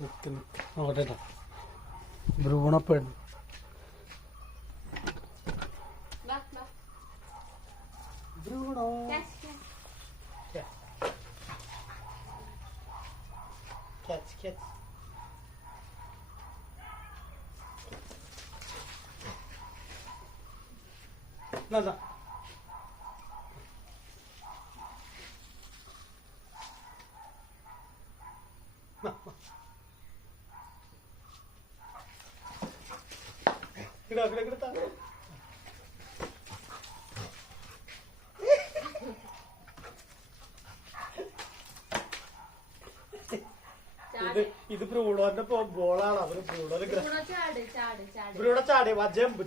നോക്കട്ടെ ഭ്രൂണപ്പെണ്ണ് Bruno. Yes. Cats. No. Kita. ഇത് ബ്രൂണോന്റെ ബോളാണ്. അവര് ബ്രൂണോ ചാടി ജമ്പ്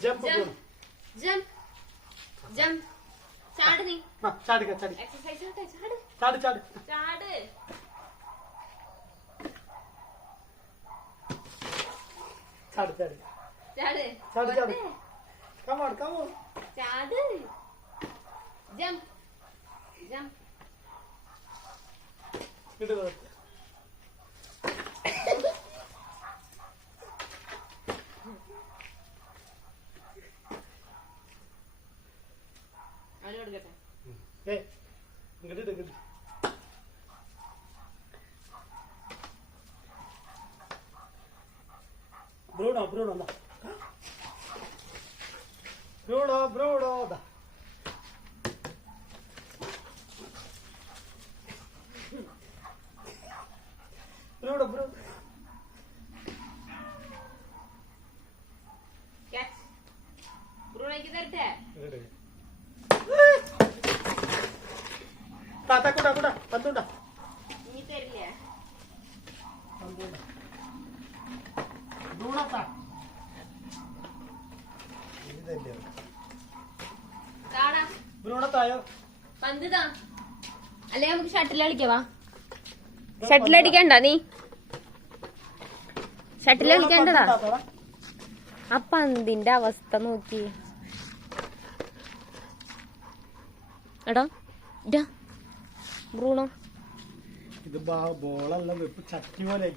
ഇങ്ങോട്ട് ബ്രൂണോ ബ്രൂണോയ്ക്ക് തരട്ടെ കൂടാ പന്തുണ്ടാ നീ തരില്ലേ ബ്രൂണത്തായോ പന്ത് അല്ലെ നമുക്ക് ഷട്ടിൽ കളിക്കവാ ഷട്ടിൽ അടിക്കണ്ട നീ ഷട്ടിൽ കളിക്കേണ്ടതാ ആ പന്തിന്റെ അവസ്ഥ നോക്കി എടാ ബ്രൂണോ ഇത് ബോളല്ല ചട്ടി പോലെ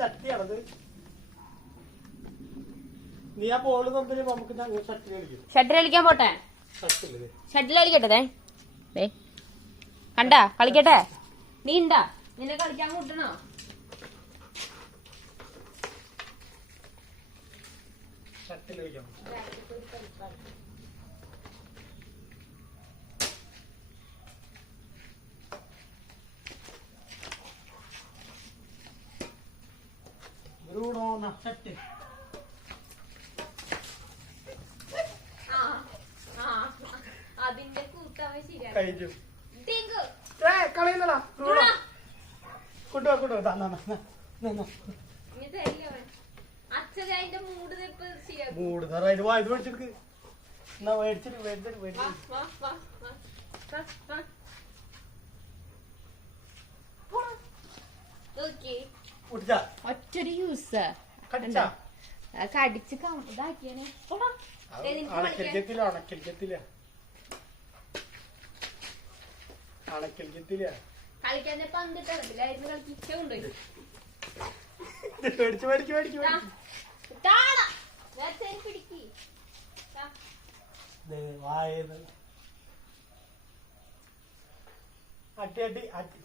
ചട്ടിയാണത്. നീ ആ ബോള് തമ്മിൽ നമുക്ക് ഷട്ടിൽ കളിക്കാൻ പോട്ടെ ഷട്ടിൽ കളിക്കട്ടെ കണ്ടാ കളിക്കട്ടെ നീ ഉണ്ടാ നിന്നെ കളിക്കാൻ കൂട്ടണോ ഷട്ടിൽ കളിക്കാം Bruno നഷ്ടത്തെ അതിന്റെ കൂട്ടാവ ശരിയാ കഴിഞ്ഞു കളിയില്ലടാ കൊണ്ടുവാ അച്ഛന്റെ മൂട് ഇത് മേടിച്ചെടുക്ക് എന്നാ മേടിച്ചിട്ട് ഒറ്റൊരു യൂസ് കടിച്ച് ഇതാക്കിയാനെ കളിക്കാൻ പങ്കിട്ടായിരുന്നു കളിച്ച കൊണ്ടുപോയി അട്ടി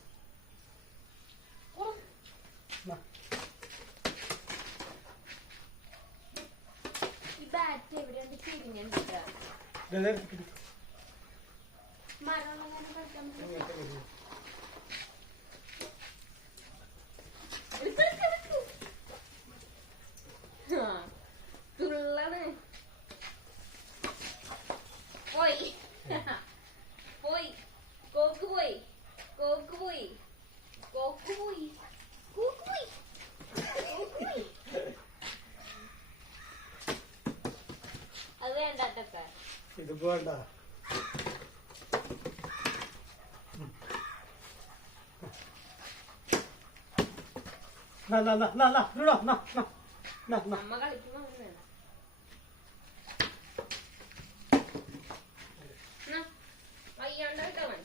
ബാറ്റ് എവിടെയാണ് തിരിഞ്ഞിട്ടാ തുള്ളണ് പോയി കോക്ക് പോയി അത് വേണ്ടപ്പ ഇത് വേണ്ട നമ്മ കളിക്കുമ്പോ വയ്യാണ്ടായിട്ടവൻ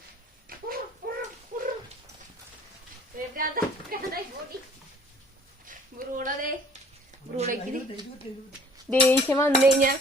ദേഷ്യം വന്നു കഴിഞ്ഞാ